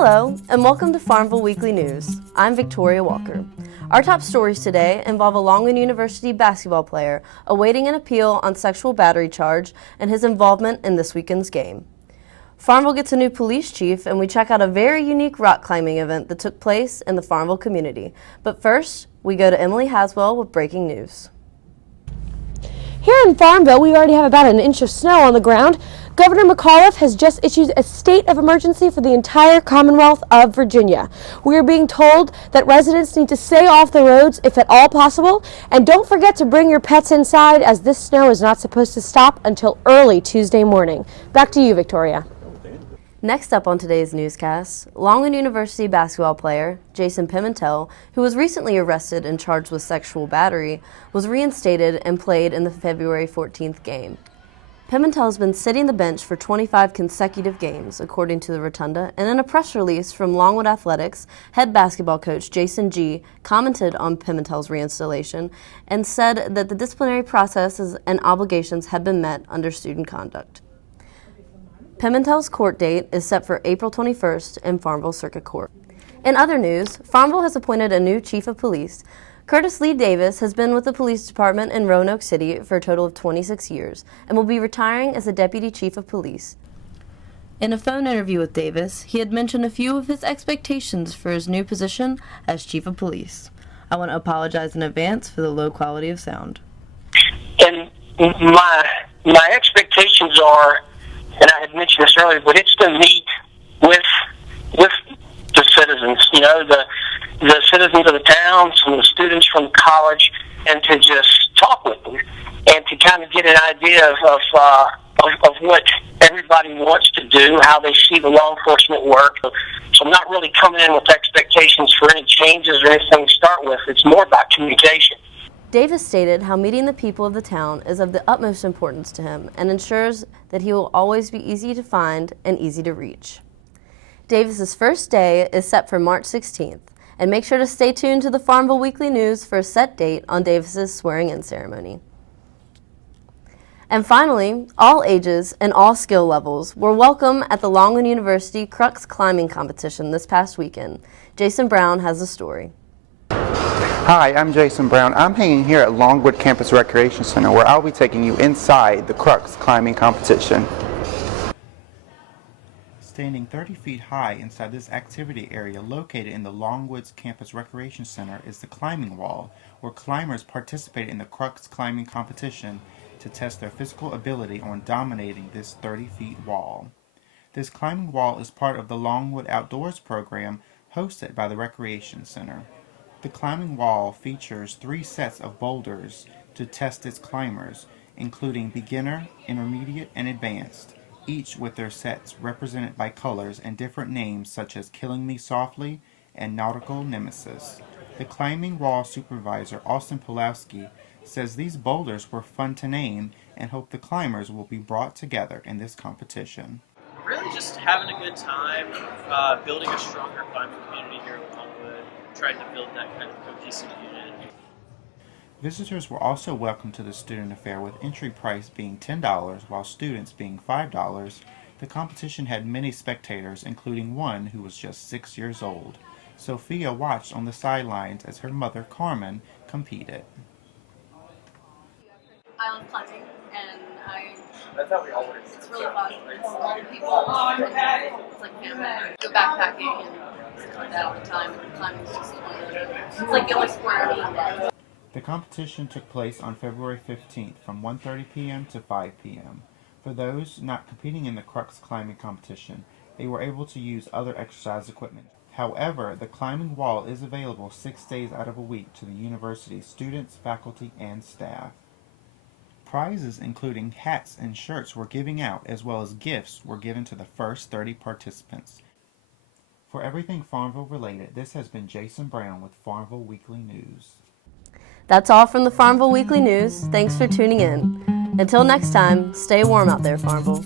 Hello, and welcome to Farmville Weekly News. I'm Victoria Walker. Our top stories today involve a Longwood University basketball player awaiting an appeal on sexual battery charge and his involvement in this weekend's game. Farmville gets a new police chief, and we check out a very unique rock climbing event that took place in the Farmville community. But first, we go to Emily Haswell with breaking news. Here in Farmville, we already have about an inch of snow on the ground. Governor McAuliffe has just issued a state of emergency for the entire Commonwealth of Virginia. We are being told that residents need to stay off the roads if at all possible, and don't forget to bring your pets inside, as this snow is not supposed to stop until early Tuesday morning. Back to you, Victoria. Next up on today's newscast, Longwood University basketball player Jason Pimentel, who was recently arrested and charged with sexual battery, was reinstated and played in the February 14th game. Pimentel has been sitting the bench for 25 consecutive games, according to the Rotunda, and in a press release from Longwood Athletics, head basketball coach Jason G. commented on Pimentel's reinstallation and said that the disciplinary processes and obligations have been met under student conduct. Pimentel's court date is set for April 21st in Farmville Circuit Court. In other news, Farmville has appointed a new chief of police. Curtis Lee Davis has been with the police department in Roanoke City for a total of 26 years and will be retiring as the deputy chief of police. In a phone interview with Davis, he had mentioned a few of his expectations for his new position as chief of police. I want to apologize in advance for the low quality of sound. And my expectations are, and I had mentioned this earlier, but it's to meet with the citizens, the citizens of the town, some of the students from college, and to just talk with them and to kind of get an idea of what everybody wants to do, how they see the law enforcement work. So I'm not really coming in with expectations for any changes or anything to start with. It's more about communication. Davis stated how meeting the people of the town is of the utmost importance to him and ensures that he will always be easy to find and easy to reach. Davis's first day is set for March 16th, and make sure to stay tuned to the Farmville Weekly News for a set date on Davis's swearing-in ceremony. And finally, all ages and all skill levels were welcome at the Longwood University Crux climbing competition this past weekend. Jason Brown has the story. Hi, I'm Jason Brown. I'm hanging here at Longwood Campus Recreation Center, where I'll be taking you inside the Crux climbing competition. Standing 30 feet high inside this activity area located in the Longwood's Campus Recreation Center is the climbing wall, where climbers participate in the Crux climbing competition to test their physical ability on dominating this 30-feet wall. This climbing wall is part of the Longwood Outdoors program hosted by the Recreation Center. The climbing wall features 3 sets of boulders to test its climbers, including beginner, intermediate, and advanced, each with their sets represented by colors and different names such as Killing Me Softly and Nautical Nemesis. The climbing wall supervisor, Austin Pulowski, says these boulders were fun to name and hope the climbers will be brought together in this competition. Really just having a good time, building a stronger climbing community here in Longwood, trying to build that kind of cohesive unit. Visitors were also welcome to the student affair, with entry price being $10 while students being $5. The competition had many spectators, including one who was just 6 years old. Sophia watched on the sidelines as her mother, Carmen, competed. I love climbing, and I thought we all would. it's really fun. It's a lot of people, and it's like family. Go backpacking and stuff like that all the time, and climbing is just one of the, it's like the only sport I need. The competition took place on February 15th from 1:30 p.m. to 5 p.m. For those not competing in the Crux climbing competition, they were able to use other exercise equipment. However, the climbing wall is available 6 days out of a week to the university's students, faculty, and staff. Prizes including hats and shirts were given out, as well as gifts were given to the first 30 participants. For everything Farmville related, this has been Jason Brown with Farmville Weekly News. That's all from the Farmville Weekly News. Thanks for tuning in. Until next time, stay warm out there, Farmville.